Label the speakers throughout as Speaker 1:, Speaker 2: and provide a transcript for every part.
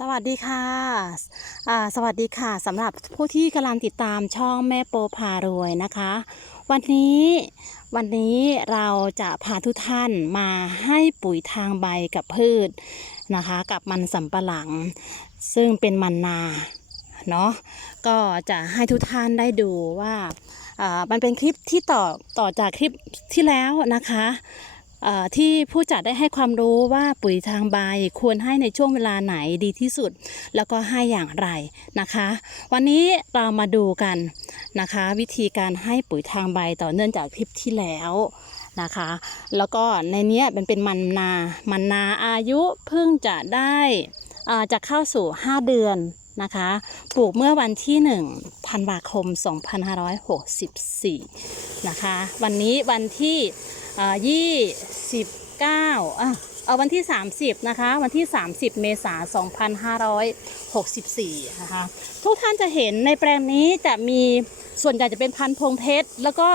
Speaker 1: สวัสดีค่ะอ่าสวัสดีค่ะสำหรับผู้ที่กำลังติดตามช่องแม่โปพารวยนะคะ วันนี้วันนี้เราจะพาทุกท่านมาให้ปุ๋ยทางใบกับพืชนะคะ กับมันสำปะหลัง ซึ่งเป็นมันนาเนาะก็จะให้ทุกท่านได้ดูว่าอ่ามันเป็นคลิปที่ต่อต่อจากคลิปที่แล้วนะคะ ที่ผู้จัดได้ให้ความรู้ว่าปุ๋ยทางใบควรให้ในช่วงเวลาไหนดีที่สุด แล้วก็ให้อย่างไรนะคะ วันนี้เรามาดูกันนะคะ วิธีการให้ปุ๋ยทางใบต่อเนื่องจากคลิปที่แล้วนะคะ แล้วก็ในนี้ยมันเป็นมันนามันนาอายุเพิ่งจะได้อ่าจะเข้าสู่ 5 เดือนนะคะ ปลูกเมื่อวันที่1ธันวาคม 2564 นะคะ วันนี้วันที่ ยี่สิบเก้าอะเอาวันที่ 30 นะคะ วันที่ 30 เมษายน2564 นะคะ ทุกท่านจะเห็นในแปลงนี้จะมีส่วนใหญ่จะเป็นพันธุ์พงเพชร แล้วก็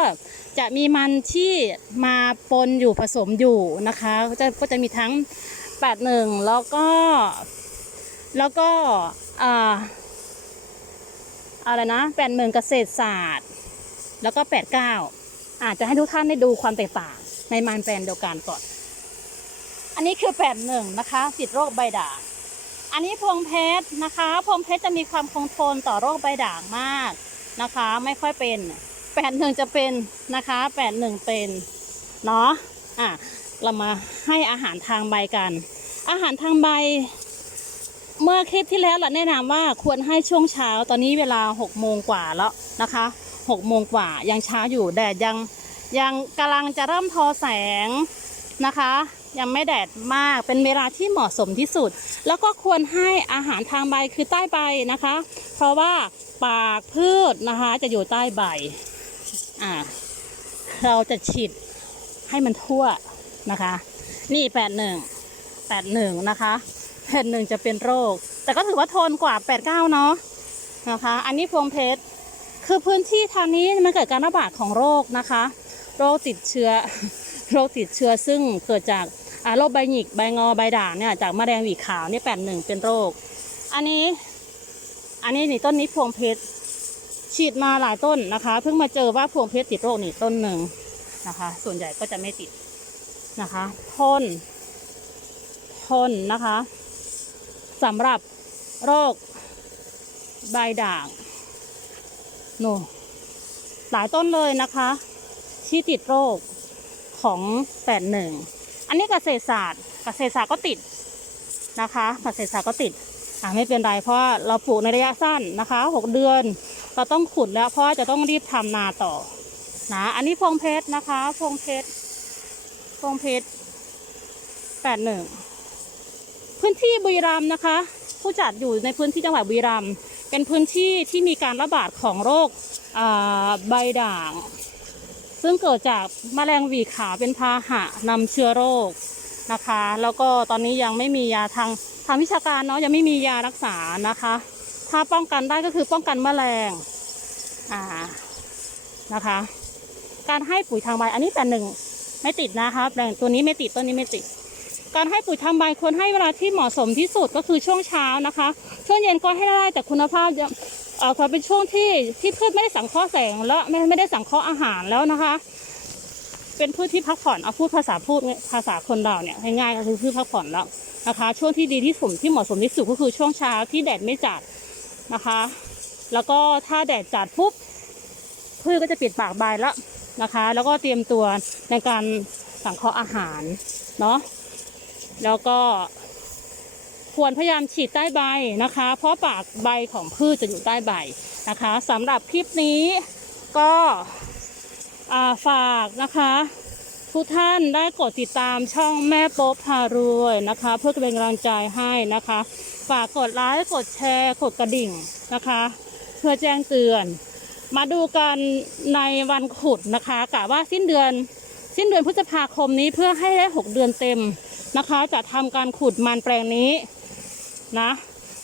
Speaker 1: จะมีมันที่มาปนอยู่ผสมอยู่นะคะ ก็จะก็จะมีทั้ง 81 แล้วก็ แล้วก็อ่าอะไรนะแปดหมื่นเกษตรศาสตร์ แล้วก็ 89อาจจะให้ทุกท่านได้ดูความแตกต่าง ในมันแปลนเดียวกันก่อน อันนี้คือ81นะคะ ติดโรคใบด่าง อันนี้พวงเพชรนะคะพวงเพชรจะมีความคงทนต่อโรคใบด่างมากนะคะ ไม่ค่อยเป็น81จะเป็นนะคะ81เป็นเนาะอะเรามาให้อาหารทางใบกัน อาหารทางใบ เมื่อคลิปที่แล้วเราแนะนำว่าควรให้ช่วงเช้าตอนนี้เวลา6โมงกว่าแล้วนะคะ6โมงกว่ายังเช้าอยู่แดดยัง ยังกำลังจะเริ่มทอแสงนะคะ ยังไม่แดดมากเป็นเวลาที่เหมาะสมที่สุด แล้วก็ควรให้อาหารทางใบคือใต้ใบนะคะ เพราะว่าปากพืชนะคะจะอยู่ใต้ใบอ่าเราจะฉีดให้มันทั่วนะคะ นี่แปดหนึ่งแปดหนึ่งนะคะแปดหนึ่งจะเป็นโรค แต่ก็ถือว่าทนกว่าแปดเก้าเนาะนะคะ อันนี้พวงเพชรคือพื้นที่ทางนี้มันเกิดการระบาดของโรคนะคะ โรคติดเชื้อ โรคติดเชื้อซึ่งเกิดจากโรคใบหงิกใบงอใบด่างเนี่ยจากมะแรงหวีขาวนี่แปดหนึ่งเป็นโรค อันนี้อันนี้นี่ต้นนี้พวงเพชรฉีดมาหลายต้นนะคะ เพิ่งมาเจอว่าพวงเพชรติดโรคนี่ต้นหนึ่งนะคะ ส่วนใหญ่ก็จะไม่ติดนะคะทนทนนะคะสำหรับโรคใบด่างโนหลายต้นเลยนะคะ ที่ติดโรคของแปดหนึ่งอันนี้เกษตรศาสตร์เกษตรศาสตร์ก็ติดนะคะเกษตรศาสตร์ก็ติดอ่าไม่เป็นไรเพราะเราปลูกในระยะสั้นนะคะหกเดือน เราต้องขุดแล้วเพราะจะต้องรีบทำนาต่อนะอันนี้พงเพชรนะคะพงเพชรพงเพชรแปดหนึ่งพื้นที่บุรีรัมย์นะคะ ผู้จัดอยู่ในพื้นที่จังหวัดบุรีรัมย์เป็นพื้นที่ที่มีการระบาดของโรคใบด่าง ซึ่งเกิดจากแมลงหวีขาวเป็นพาหะนำเชื้อโรคนะคะ แล้วก็ตอนนี้ยังไม่มียาทางทางวิชาการเนาะยังไม่มียารักษานะคะ ถ้าป้องกันได้ก็คือป้องกันแมลงอ่านะคะ การให้ปุ๋ยทางใบอันนี้แต่หนึ่งไม่ติดนะคะแปลงตัวนี้ไม่ติดต้นนี้ไม่ติด การให้ปุ๋ยทางใบควรให้เวลาที่เหมาะสมที่สุดก็คือช่วงเช้านะคะ ช่วงเย็นก็ให้ได้แต่คุณภาพ เอ่อพอเป็นช่วงที่ที่พืชไม่ได้สังเคราะห์แสงแล้วไม่ไม่ได้สังเคราะห์อาหารแล้วนะคะ เป็นพืชที่พักผ่อนเอาพูดภาษาพูดภาษาคนเราเนี่ยง่ายๆก็คือพืชพักผ่อนแล้วนะคะ ช่วงที่ดีที่สุดที่เหมาะสมที่สุดก็คือช่วงเช้าที่แดดไม่จัดนะคะ แล้วก็ถ้าแดดจัดปุ๊บพืชก็จะปิดปากใบแล้วนะคะ แล้วก็เตรียมตัวในการสังเคราะห์อาหารเนาะแล้วก็ ควรพยายามฉีดใต้ใบนะคะ เพราะปากใบของพืชจะอยู่ใต้ใบนะคะสำหรับคลิปนี้ก็าฝากนะคะ ทุกท่านได้กดติดตามช่องแม่โป๊บพารวยนะคะ เพื่อเป็นกำลังใจให้นะคะ ฝากกดไลค์กดแชร์ กดกระดิ่งนะคะ เพื่อแจ้งเตือน มาดูกันในวันขุดนะคะกะว่าสิ้นเดือนสิ้นเดือนพฤษภาคมนี้เพื่อให้ได้ 6 เดือนเต็มนะคะ จะทำการขุดมันแปลงนี้ นะ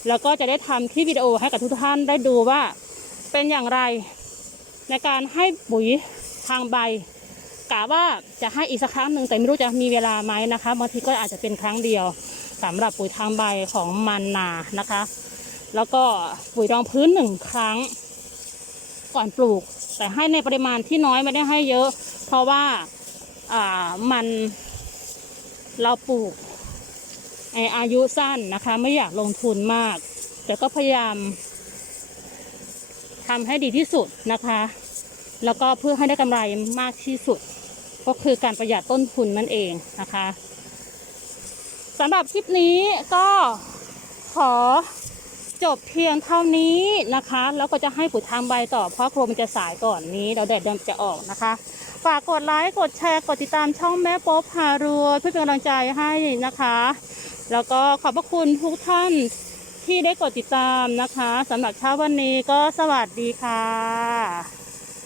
Speaker 1: แล้วก็จะได้ทำคลิปวิดีโอให้กับทุกท่านได้ดูว่าเป็นอย่างไร ในการให้ปุ๋ยทางใบกะว่าจะให้อีกสักครั้งหนึ่งแต่ไม่รู้จะมีเวลาไหมนะคะบางทีก็อาจจะเป็นครั้งเดียวสำหรับปุ๋ยทางใบของมันนานะคะ แล้วก็ปุ๋ยรองพื้นหนึ่งครั้ง ก่อนปลูก แต่ให้ในปริมาณที่น้อยไม่ได้ให้เยอะ เพราะว่าอ่ามันเราปลูก ในอายุสั้นนะคะ ไม่อยากลงทุนมาก แต่ก็พยายามทำให้ดีที่สุดนะคะ แล้วก็เพื่อให้ได้กำไรมากที่สุด ก็คือการประหยัดต้นทุนนั่นเองนะคะสำหรับคลิปนี้ก็ขอจบเพียงเท่านี้นะคะ แล้วก็จะให้ปุ๋ยทางใบต่อเพราะโครมันจะสายก่อนนี้เราแดดเดิมจะออกนะคะ ฝากกดไลค์ กดแชร์ กดติดตามช่องแม่โป๊บพารวยเพื่อเป็นกำลังใจให้นะคะ แล้วก็ขอบพระคุณทุกท่านที่ได้กดติดตามนะคะสำหรับเช้าวันนี้ก็สวัสดีค่ะ